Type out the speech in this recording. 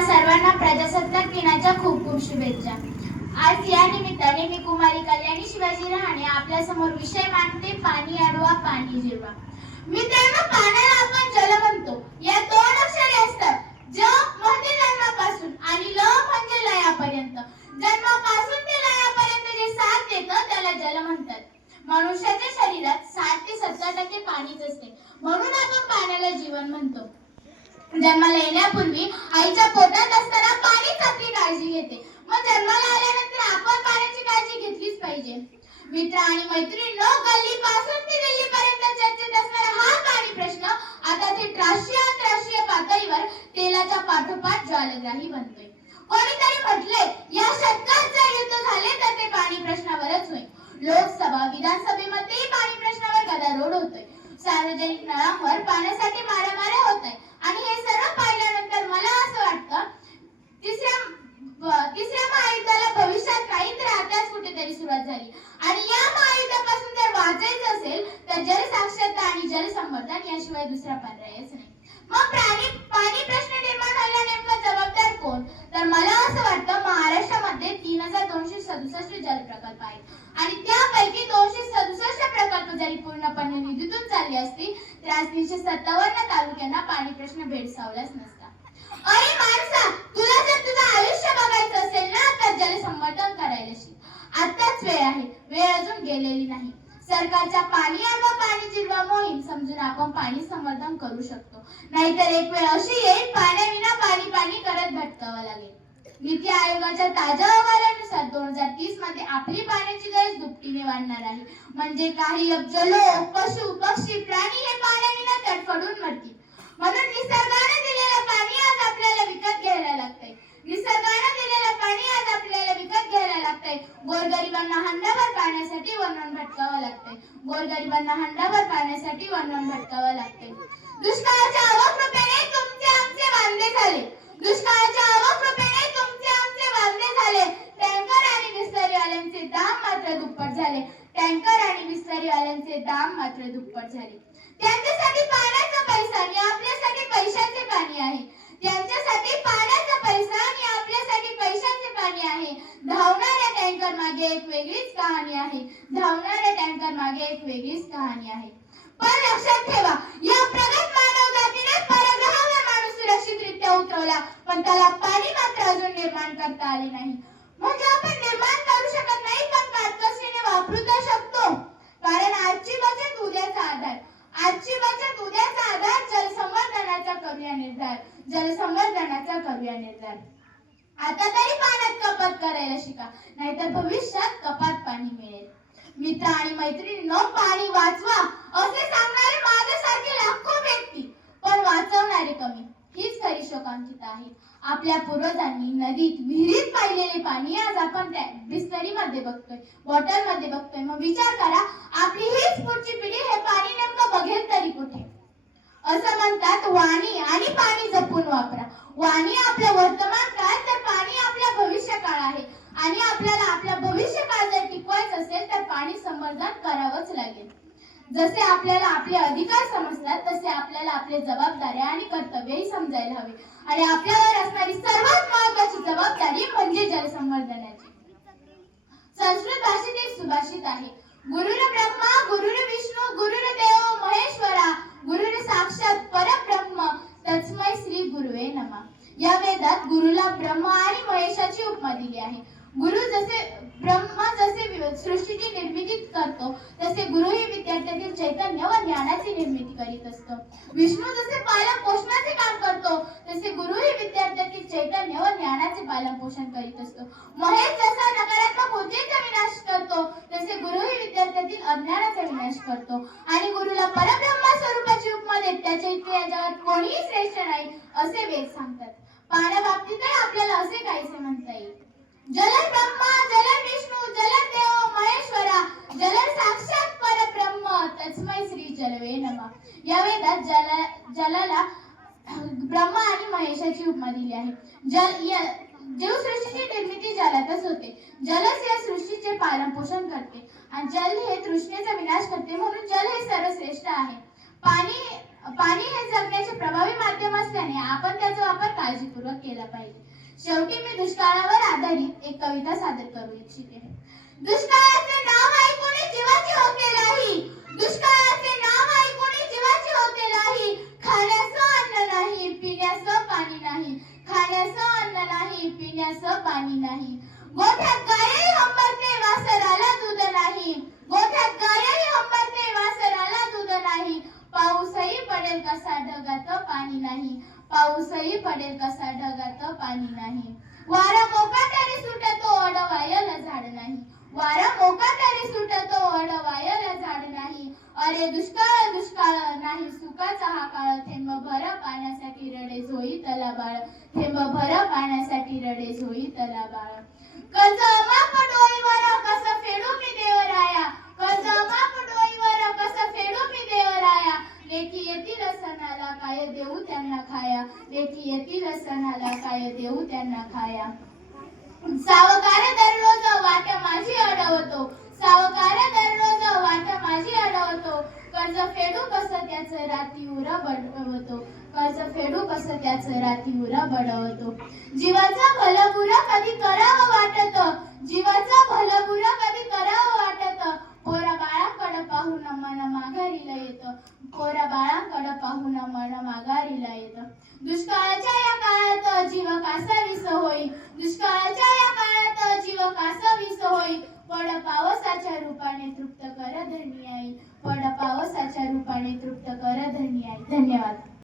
तुम्हा सर्वांना प्रजासत्ताक दिनाच्या खूप खूप शुभेच्छा। आज या निमित्ताने मी कुमारी कल्याणी शिवाजी रहाणे आपल्या समोर विषय मांडते, पाणी अडवा पाणी जिरवा। मित्रांनो, पाण्याला आपण जल म्हणतो। या दोन अक्षरे असतात, ज म्हणजे जन्मापासून आणि ल म्हणजे लयापर्यंत। जन्मापासून ते लयापर्यंत जे साथ देतं त्याला जल म्हणतात। मनुष्याच्या शरीरात 60 ते 70% पाणीच असते, म्हणून आपण पाण्याला जीवन म्हणतो। जन्माला येण्यापूर्वी आईच्या पोटात असताना पाणीच आपली काळजी घेते, मग जन्माला आल्यानंतर आपण पाण्याची काळजी घेतलीच पाहिजे। मित्र आणि मैत्रिणींनो, गल्लीपासून ते दिल्लीपर्यंत चर्चेत असणारा हा पाणी प्रश्न आता थेट राष्ट्रीय आंतरराष्ट्रीय पातळीवर तेलाच्या पाठोपाठ ज्वालाग्राही बनतोय। कोणीतरी म्हटले, या शतकात जर युद्ध झाले तर ते पाणी प्रश्नावरच होईल। लोकसभा विधानसभेमध्ये पाणी प्रश्नावर गदारोळ होतोय, सार्वजनिक नळांवर पाण्यासाठी मारामाऱ्या होत आहे आणि हे सर्व पाहिल्यानंतर मला असं वाटतं तिसऱ्या महायुद्धाला भविष्यात नाही तर आताच कुठेतरी सुरुवात झाली आणि या महायुद्धापासून जर वाचायचं असेल तर जलसाक्षरता आणि जलसंवर्धन याशिवाय दुसरा पर्यायच नाही। मग पाणी प्रश्न निर्माण व्हायला नेमकं जबाबदार कोण? तर मला असं वाटतं महाराष्ट्रामध्ये 3267 जलप्रकल्प आहेत आणि त्यापैकी 267 प्रकल्प जरी पूर्णपणे निधीतून चालले असतील तर आज 357 तालुक्यांना पाणी प्रश्न भेडसावलाच नसता। अरे माणसा, तुला जर तुझं आयुष्य बघायचं असेल ना तर जलसंवर्धन करायला शिक। आताच वेळ आहे, वेळ अजून गेलेली नाही। सरकारच्या पाणी अडवा पाणी जिरवा मोहीम समजून आपण पाणी संवर्धन करू शकतो, नाहीतर एक वेळ अशी येईल पाण्याविना पाणी पाणी करत भटकावं लागेल। नीती आयोगाच्या ताज्या अहवालानुसार 2030 मध्ये आपली पाण्याची गरज दुपटीने वाढणार आहे, म्हणजे काही अब्ज लोक, पशु पक्षी प्राणी हे पाण्याविना तडफडून मरतील। म्हणून निसर्गाने दिलेलं पाणी आज आपल्याला विकत घ्यायला लागतंय। निसर्गाने दिलेलं पाणी आज आपल्याला विकत घ्यायला लागतंय। गोरगरिबांना हंडाभर पाण्यासाठी वणवण भटकावं लागतंय। गोरगरिबांना हंडाभर पाण्यासाठी वणवण भटकावं लागतंय। दुष्काळाच्या अवकृपेने तुमचे आमचे वांदे झाले। दुष्काळाच्या अवकृपेने तुमचे आमचे वांदे झाले। टँकर आणि बिस्लरीवाल्यांचे दाम मात्र दुप्पट झाले। टँकर आणि बिस्लरीवाल्यांचे दाम मात्र दुप्पट झाले। त्यांच्यासाठी पाण्याचा पैसा आणि आपल्यासाठी पैशाचे पाणी आहे। त्यांच्यासाठी पाण्याचा पैसा आणि आपल्यासाठी पैशाचे पाणी आहे। धावणाऱ्या टँकर मागे एक वेगळीच कहाणी आहे। धावणाऱ्या टँकर मागे एक वेगळीच कहाणी आहे। पण लक्षात ठेवा, या प्रगत मानव जातीने परग्रहावर माणूस सुरक्षितरित्या उतरवला, पण त्याला पाणी मात्र अजून निर्माण करता आले नाही। म्हणजे आपण निर्माण करू शकत नाही, पण काटकसरीने वापरू तर शकतो। कारण आजची बचत उद्याचा आधार, आजची बचत उद्याचा आधार। जलसंवर्धनाचा करूया निर्धार, जलसंवर्धनाचा करूया निर्धार। आता तरी पाण्यात कपात करायला शिका, नाहीतर भविष्यात कपात पाणी मिळेल। मित्र आणि मैत्रिणींनो, पाणी वाचवा असे सांगणारे माझ्यासारखे लाखो व्यक्ती, पण वाचवणारे कमी, हीच खरी शोकांतिका आहे। आपल्या पूर्वजांनी नदीत, विहिरीत पाहिलेले पाणी आज आपण बिस्लरीमध्ये बघतोय, बॉटलमध्ये बघतोय। मग विचार करा, आपली हीच पुढची पिढी हे पाणी नेमकं बघेल तरी कुठे? असं म्हणतात, वाणी आणि पाणी जपून वापरा। वाणी आपलं वर्तमान काळ, तर पाणी आपला भविष्य काळ आहे आणि आपल्याला आपला भविष्य काळ जर टिकवायचं असेल तर पाणी संवर्धन करावंच लागेल। जसे आपल्याला आपले अधिकार समजतात तसे आपल्याला आपले जबाबदाऱ्या आणि कर्तव्यही समजायला हवे आणि आपल्यावर असणारी सर्वात महत्त्वाची जबाबदारी म्हणजे जलसंवर्धनाची। संस्कृत भाषेत एक सुभाषित आहे, गुरुर्ब्रह्मा गुरुर्विष्णू गुरुर्देव महेश्वरा गुरुर साक्षात परब्रह्म तस्मै श्री गुरुवे नमः। या वेदात गुरुला ब्रह्म आणि महेशाची उपमा दिली आहे। गुरु जसे ब्रह्मा जसे सृष्टीची निर्मिती करतो, तसे गुरुही विद्यार्थ्यातील चैतन्य व ज्ञानाची निर्मिती करीत असतो। विष्णू जसे पालन पोषणाचे काम करतो, तसे गुरुही विद्यार्थ्यातील चैतन्य व ज्ञानाचे पालन पोषण करीत असतो। महेश जसा नकारात्मक ऊर्जेचा विनाश करतो, तसे गुरुही विद्यार्थ्यातील अज्ञानाचा विनाश करतो। आणि गुरुला परब्रह्मा स्वरूपाची उपमा देत त्याच्या इतके या जगात कोणीही श्रेष्ठ नाही असे वेद सांगतात। पाण्याबाबतीतही आपल्याला असे काहीसे म्हणता येईल, जलर ब्रह्मा जलर विष्णू जलर देव महेश्वरा जलर साक्षात परब्रह्म तस्मै श्री जलवे नमः। या वेदात जलाला ब्रह्मा आणि महेशाची उपमा दिली आहे। जीवसृष्टीची निर्मिती जलातच होते। जलच या सृष्टीचे पालन पोषण करते आणि जल हे तृष्णेचा विनाश करते, म्हणून जल हे सर्वश्रेष्ठ आहे। पाणी पाणी हे जगण्याचे प्रभावी माध्यम असल्याने आपण त्याचा वापर काळजीपूर्वक केला पाहिजे. शेवटी मी दुष्काळावर आधारित एक कविता सादर करू इच्छिते. दुष्काळाचे नाव ऐकून जीवाची होते लाही, दुष्काळाचे नाव ऐकून जीवाची होते लाही. खाण्याचं अन्न नाही, पिण्याचं पाणी नाही, खाण्याचं अन्न नाही, पिण्याचं पाणी नाही. गोठ्यात गायही हंबरते, वासराला दूध नाही, गोठ्यात गायही हंबरते, वासराला दूध नाही. पाऊसही पडेल कसा ढगात पाणी नाही, पाऊसही पडेल कसा ढगात पाणी नाही. वारा मोका तरी सुटतो, अडवायला झाड नाही, वारा मोका तरी सुटतो, अडवायला झाड नाही. अरे दुष्काळ दुष्काळ नाही सुखाचा हा काळ, थेंब भर पाण्यासाठी रडे झोई तलाबाळ, थेंब भर पाण्यासाठी रडे झोई तलाबाळ. कर्ज माफ डोईवर कसं फेडू मी देवराया, कर्ज माफ डोईवर कसं फेडू मी देवराया. लेखी येतील सणाला काय देऊ त्यांना खाया, लेखी येतील सणाला काय देऊ त्यांना खाया. सावकार दररोज वाट्या माझी अडवतो, सावकार दररोज वाट्या माझी अडवतो. कर्ज फेडू कसं त्याचं राती उरा बडवतो, कर्ज फेडू कसं त्याचं राती उरा बडवतो. जीवाचं भलं बुरं कधी करावं वाटत, जीवाचं भलं बुरं कधी